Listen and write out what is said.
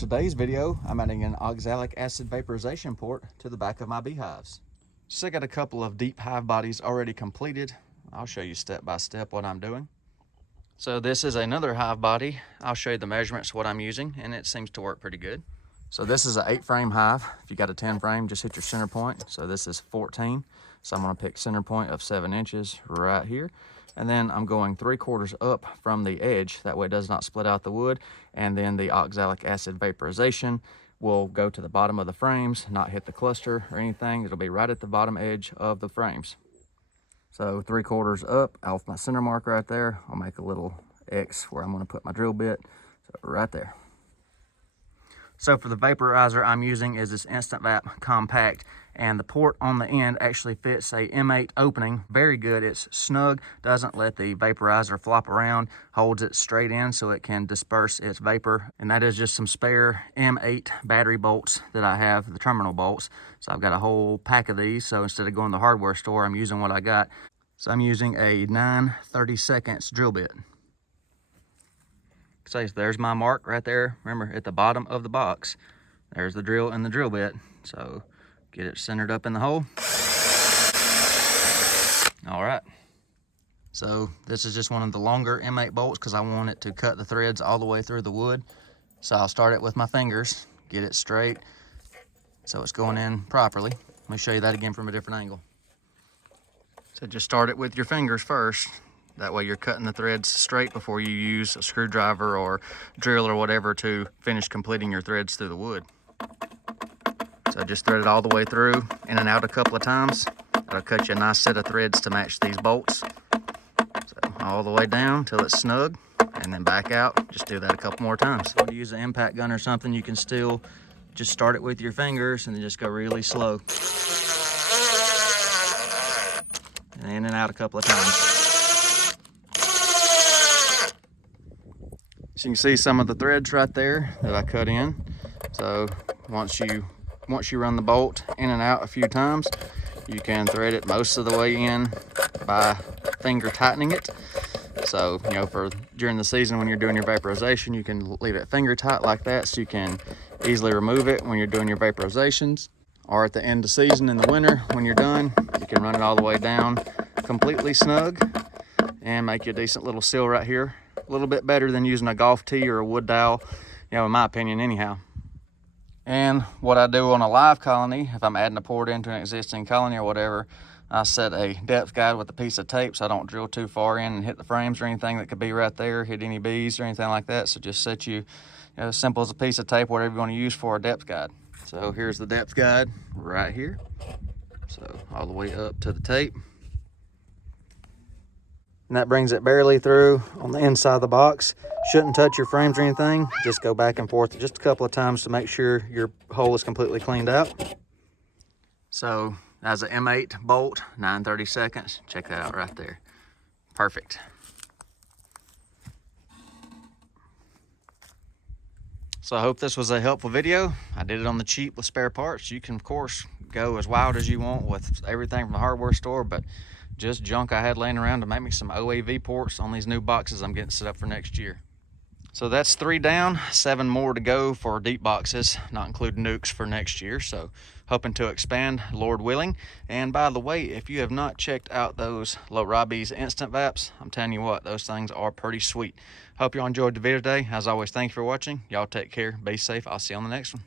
today's video, I'm adding an oxalic acid vaporization port to the back of my beehives. So I got a couple of deep hive bodies already completed. I'll show you step by step what I'm doing. So this is another hive body. I'll show you the measurements, what I'm using, and it seems to work pretty good. So this is an 8-frame hive. If you got a 10-frame, just hit your center point. So this is 14. So I'm gonna pick center point of 7 inches right here. And then I'm going 3/4 up from the edge. That way it does not split out the wood. And then the oxalic acid vaporization will go to the bottom of the frames, not hit the cluster or anything. It'll be right at the bottom edge of the frames. So 3/4 up off my center mark right there. I'll make a little X where I'm gonna put my drill bit. So right there. So for the vaporizer I'm using is this Instant Vap Compact, and the port on the end actually fits a M8 opening. Very good, it's snug, doesn't let the vaporizer flop around, holds it straight in so it can disperse its vapor. And that is just some spare M8 battery bolts that I have, the terminal bolts. So I've got a whole pack of these, so instead of going to the hardware store, I'm using what I got. So I'm using a 9/32 drill bit. So there's my mark right there. Remember, at the bottom of the box, there's the drill and the drill bit. So get it centered up in the hole. All right. So this is just one of the longer M8 bolts because I want it to cut the threads all the way through the wood. So I'll start it with my fingers, get it straight so it's going in properly. Let me show you that again from a different angle. So just start it with your fingers first. That way you're cutting the threads straight before you use a screwdriver or drill or whatever to finish completing your threads through the wood. So just thread it all the way through, in and out a couple of times. That'll cut you a nice set of threads to match these bolts. So all the way down till it's snug, and then back out. Just do that a couple more times. If you use an impact gun or something, you can still just start it with your fingers and then just go really slow. And in and out a couple of times. So you can see some of the threads right there that I cut in. So once you run the bolt in and out a few times, you can thread it most of the way in by finger tightening it. So, you know, for during the season when you're doing your vaporization, you can leave it finger tight like that so you can easily remove it when you're doing your vaporizations. Or at the end of season in the winter, when you're done, you can run it all the way down completely snug and make you a decent little seal right here. A little bit better than using a golf tee or a wood dowel, you know, in my opinion anyhow. And what I do on a live colony, if I'm adding a port into an existing colony or whatever, I set a depth guide with a piece of tape so I don't drill too far in and hit the frames or anything that could be right there, hit any bees or anything like that. So just set you know, as simple as a piece of tape, whatever you want to use for a depth guide. So here's the depth guide right here. So all the way up to the tape. And that brings it barely through on the inside of the box. Shouldn't touch your frames or anything. Just go back and forth just a couple of times to make sure your hole is completely cleaned out. So that's an M8 bolt, 9/32. Check that out right there. Perfect. So I hope this was a helpful video. I did it on the cheap with spare parts. You can, of course, go as wild as you want with everything from the hardware store, but just junk I had laying around to make me some OAV ports on these new boxes I'm getting set up for next year. So that's 3 down, 7 more to go for deep boxes, not including nukes for next year. So hoping to expand, Lord willing. And by the way, if you have not checked out those Robbie's Instant Vaps, I'm telling you what, those things are pretty sweet. Hope y'all enjoyed the video today. As always, thank you for watching. Y'all take care, be safe. I'll see you on the next one.